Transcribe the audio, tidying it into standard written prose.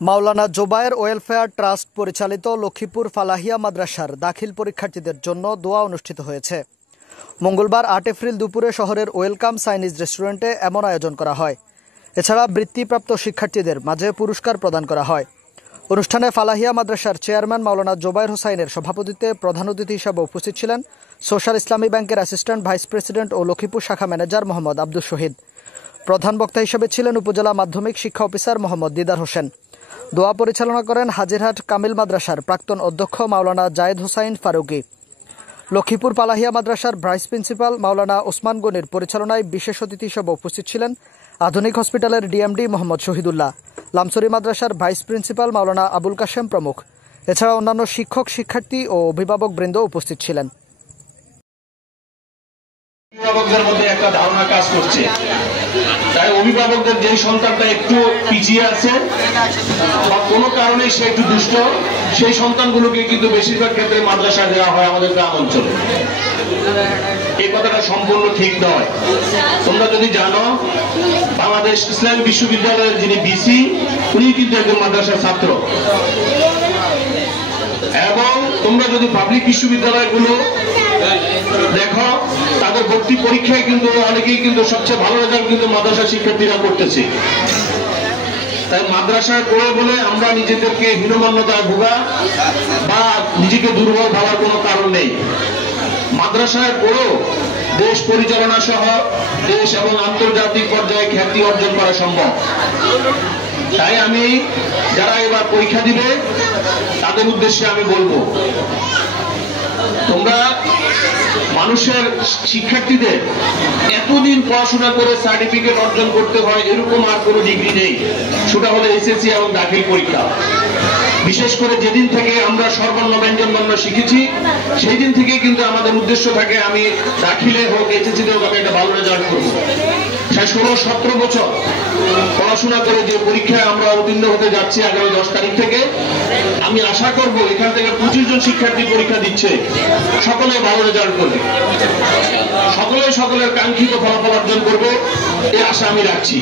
মাওলানা Zobayer welfare trust পরিচালিত লক্ষ্মীপুর ফালাহিয়া মাদ্রাসার দাখিল পরীক্ষার্থীদের জন্য দোয়া অনুষ্ঠিত হয়েছে। মঙ্গলবার ৮ এপ্রিল দুপুরে শহরের ওয়েলকাম চাইনিজ রেস্টুরেন্টে এমন আয়োজন করা হয়। এছাড়া বৃত্তিপ্রাপ্ত শিক্ষার্থীদের মাঝে পুরস্কার প্রদান করা হয়। অনুষ্ঠানে ফালাহিয়া মাদ্রাসার চেয়ারম্যান মাওলানা জোবায়ের হোসাইনের সভাপতিত্বে প্রধান অতিথি হিসেবে উপস্থিত ছিলেন সোশ্যাল ইসলামী ব্যাংকের অ্যাসিস্ট্যান্ট ভাইস প্রেসিডেন্ট ও লক্ষ্মীপুর শাখা ম্যানেজার মোহাম্মদ আব্দুল শহীদ। প্রধান বক্তা হিসেবে ছিলেন উপজেলা মাধ্যমিক শিক্ষা অফিসার মোহাম্মদ দিদার হোসেন। দোয়া পরিচালনা করেন হাজিরহাট কামিল মাদ্রাসার প্রাক্তন অধ্যক্ষ মাওলানা জায়েদ হোসাইন ফারুকি। লক্ষ্মীপুর পালাহিয়া মাদ্রাসার ভাইস প্রিন্সিপাল মাওলানা ওসমান গনির পরিচালনায় বিশেষ অতিথি হিসেবে উপস্থিত ছিলেন আধুনিক হসপিটালের ডিএমডি মোহাম্মদ শহীদুল্লাহ, লামছড়ি মাদ্রাসার ভাইস প্রিন্সিপাল মাওলানা আবুল কাশেম প্রমুখ। এছাড়া অন্যান্য শিক্ষক, শিক্ষার্থী ও অভিভাবক বৃন্দ উপস্থিত ছিলেন। অভিভাবকদের মধ্যে একটা ধারণা কাজ করছে, তাই অভিভাবকদের যে সন্তানটা একটু পিছিয়ে আছে বা কোনো কারণে সে একটু দুষ্ট, সেই সন্তানগুলোকে কিন্তু বেশিরভাগ ক্ষেত্রে মাদ্রাসায় দেওয়া হয় আমাদের গ্রাম অঞ্চলে। এই কথাটা সম্পূর্ণ ঠিক নয়। তোমরা যদি জানো, বাংলাদেশ ইসলামী বিশ্ববিদ্যালয়ের যিনি বিসি, উনি কিন্তু একজন মাদ্রাসার ছাত্র। এবং তোমরা যদি পাবলিক বিশ্ববিদ্যালয়গুলো দেখো, তাদের ভর্তি পরীক্ষায় কিন্তু অনেকেই কিন্তু সবচেয়ে ভালো রেজাল্ট কিন্তু মাদ্রাসা শিক্ষার্থীরা করতেছে। তাই মাদ্রাসায় পড়ে বলে আমরা নিজেদেরকে হীনমন্যতায় ভোগা বা নিজেকে দুর্বল ভাবার কোনো কারণ নেই। মাদ্রাসায় পড়েও দেশ পরিচালনা সহ দেশ এবং আন্তর্জাতিক পর্যায়ে খ্যাতি অর্জন করা সম্ভব। তাই আমি যারা এবার পরীক্ষা দিবে তাদের উদ্দেশ্যে আমি বলবো, তোমরা মানুষের শিক্ষার্থীদের এতদিন পড়াশোনা করে সার্টিফিকেট অর্জন করতে হয় এরকম আর কোনো ডিগ্রি নেই। সেটা হলো এসএসসি এবং দাখিল পরীক্ষা। বিশেষ করে যেদিন থেকে আমরা সর্বর্ণ ব্যঞ্জন বর্ণ শিখেছি, সেই দিন থেকে কিন্তু আমাদের উদ্দেশ্য থাকে আমি দাখিলে হোক এসএসসিতে হোক আমি একটা ভালো রেজাল্ট করবো। 16-17 বছর পড়াশোনা করে যে পরীক্ষায় আমরা উত্তীর্ণ হতে যাচ্ছি আগামী 10 তারিখ থেকে, আমি আশা করব এখান থেকে 25 জন শিক্ষার্থী পরীক্ষা দিচ্ছে, সকলে ভালো রেজাল্ট করবে, সকলের কাঙ্ক্ষিত ফলাফল অর্জন করবে, এই আশা আমি রাখছি।